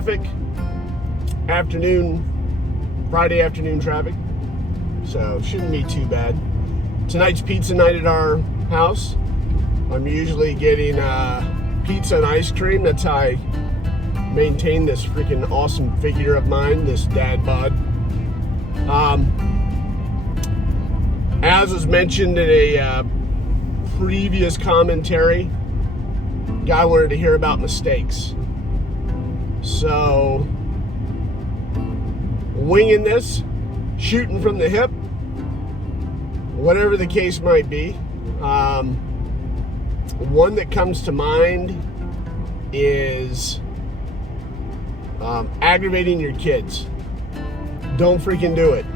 traffic, Friday afternoon traffic, so shouldn't be too bad. Tonight's pizza night at our house. I'm usually getting pizza and ice cream. That's how I maintain this freaking awesome figure of mine, this dad bod. As was mentioned in a previous commentary, guy wanted to hear about mistakes. So, winging this, shooting from the hip, whatever the case might be. One that comes to mind is aggravating your kids. Don't freaking do it.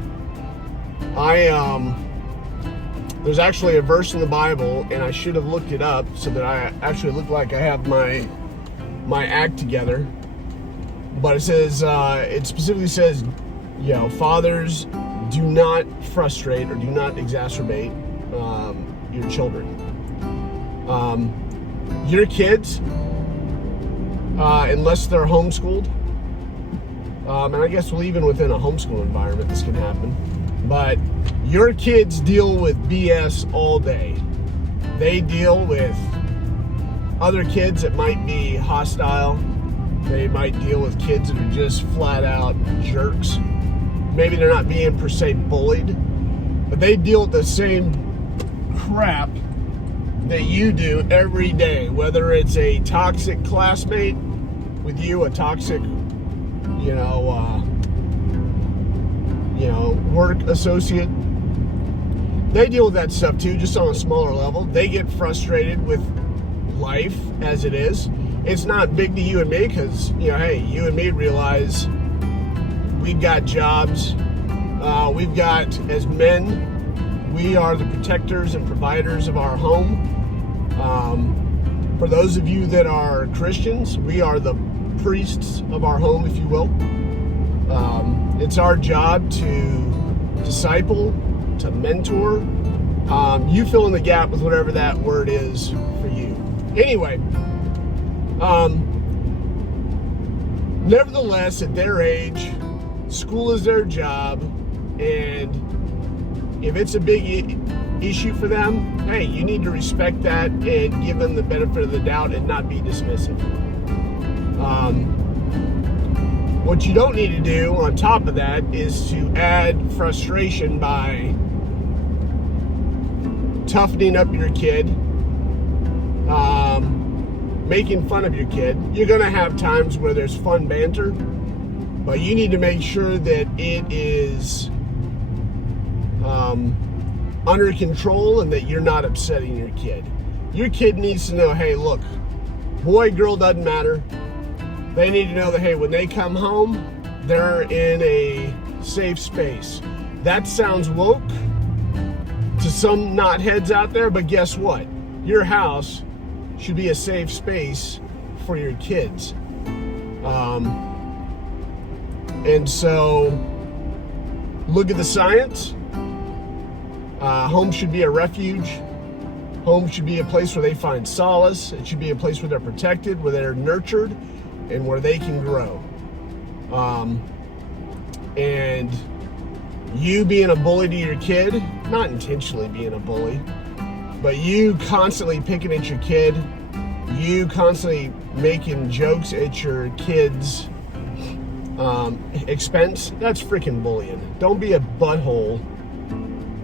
There's actually a verse in the Bible, and I should have looked it up so that I actually look like I have my act together. But it says, it specifically says, fathers, do not frustrate or do not exacerbate your children. Your kids, unless they're homeschooled, and I guess even within a homeschool environment this can happen, but your kids deal with BS all day. They deal with other kids that might be hostile. They might deal with kids that are just flat out jerks. Maybe they're not being per se bullied, but they deal with the same crap that you do every day, whether it's a toxic classmate with you, a toxic, work associate. They deal with that stuff too, just on a smaller level. They get frustrated with life as it is. It's not big to you and me because, hey, you and me realize we've got jobs. We've got, as men, we are the protectors and providers of our home. For those of you that are Christians, we are the priests of our home, if you will. It's our job to disciple, to mentor. You fill in the gap with whatever that word is for you. Anyway, nevertheless, at their age, school is their job, and if it's a big issue for them, hey, you need to respect that and give them the benefit of the doubt and not be dismissive. What you don't need to do on top of that is to add frustration by toughening up your kid, making fun of your kid. You're going to have times where there's fun banter, but you need to make sure that it is under control and that you're not upsetting your kid. Your kid needs to know, hey, look, boy, girl, doesn't matter. They need to know that, hey, when they come home, they're in a safe space. That sounds woke to some knotheads out there, but guess what? Your house should be a safe space for your kids. And so, look at the science. Home should be a refuge. Home should be a place where they find solace. It should be a place where they're protected, where they're nurtured, and where they can grow. And you being a bully to your kid, not intentionally being a bully, but you constantly picking at your kid, you constantly making jokes at your kid's expense, that's freaking bullying. Don't be a butthole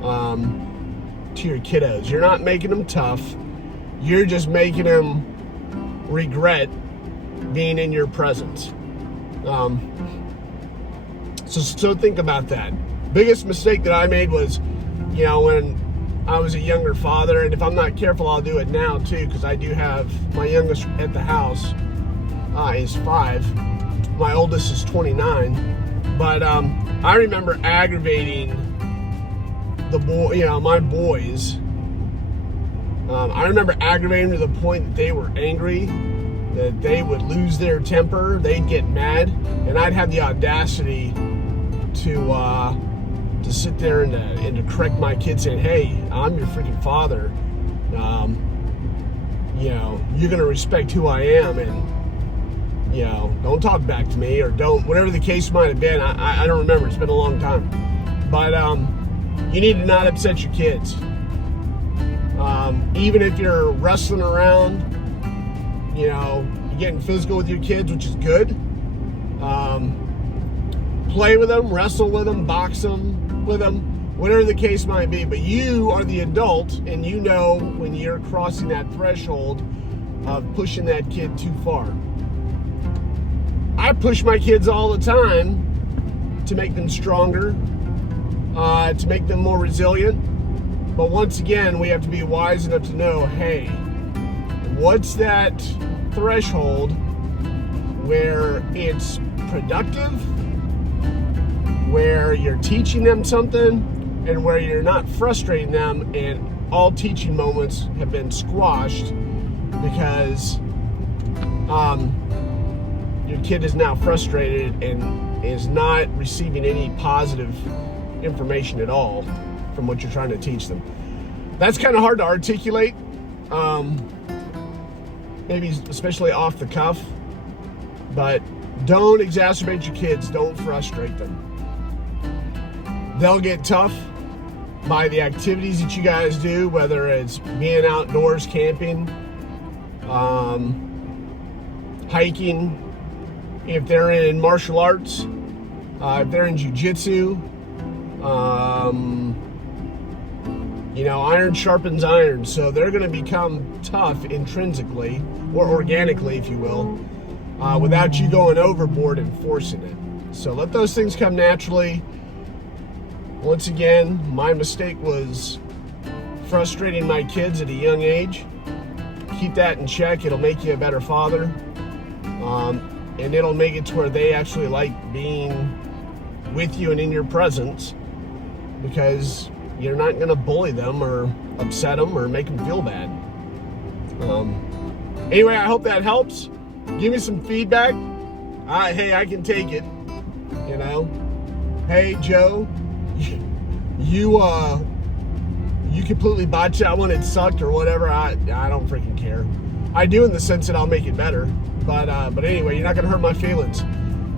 to your kiddos. You're not making them tough. You're just making them regret being in your presence. So think about that. Biggest mistake that I made was, when I was a younger father, and if I'm not careful, I'll do it now too, because I do have my youngest at the house is 5. My oldest is 29. But I remember aggravating my boys. I remember aggravating them to the point that they were angry, that they would lose their temper, they'd get mad, and I'd have the audacity to sit there and to correct my kids, saying, hey, I'm your freaking father. You're going to respect who I am, and don't talk back to me, or don't, whatever the case might have been. I don't remember. It's been a long time. But you need to not upset your kids. Even if you're wrestling around, you're getting physical with your kids, which is good. Play with them, wrestle with them, box them with them, whatever the case might be. But you are the adult, and you know when you're crossing that threshold of pushing that kid too far. I push my kids all the time to make them stronger, to make them more resilient. But once again, we have to be wise enough to know, hey, what's that threshold where it's productive, where you're teaching them something, and where you're not frustrating them, and all teaching moments have been squashed because your kid is now frustrated and is not receiving any positive information at all from what you're trying to teach them. That's kind of hard to articulate, maybe especially off the cuff, but don't exacerbate your kids. Don't frustrate them. They'll get tough by the activities that you guys do, whether it's being outdoors, camping, hiking, if they're in martial arts, if they're in jiu-jitsu, iron sharpens iron, so they're going to become tough intrinsically, or organically, if you will, without you going overboard and forcing it. So let those things come naturally. Once again, my mistake was frustrating my kids at a young age. Keep that in check. It'll make you a better father. And it'll make it to where they actually like being with you and in your presence, because you're not going to bully them or upset them or make them feel bad. Anyway, I hope that helps. Give me some feedback. Hey, I can take it. Hey, Joe, you completely botched that one. It sucked or whatever. I don't freaking care. I do, in the sense that I'll make it better. But anyway, you're not going to hurt my feelings.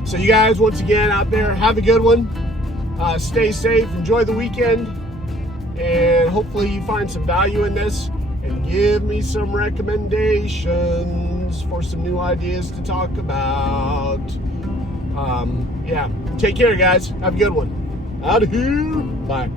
So you guys, once again, out there, have a good one. Stay safe. Enjoy the weekend. And hopefully you find some value in this. And give me some recommendations for some new ideas to talk about. Take care, guys. Have a good one. Adieu. Bye.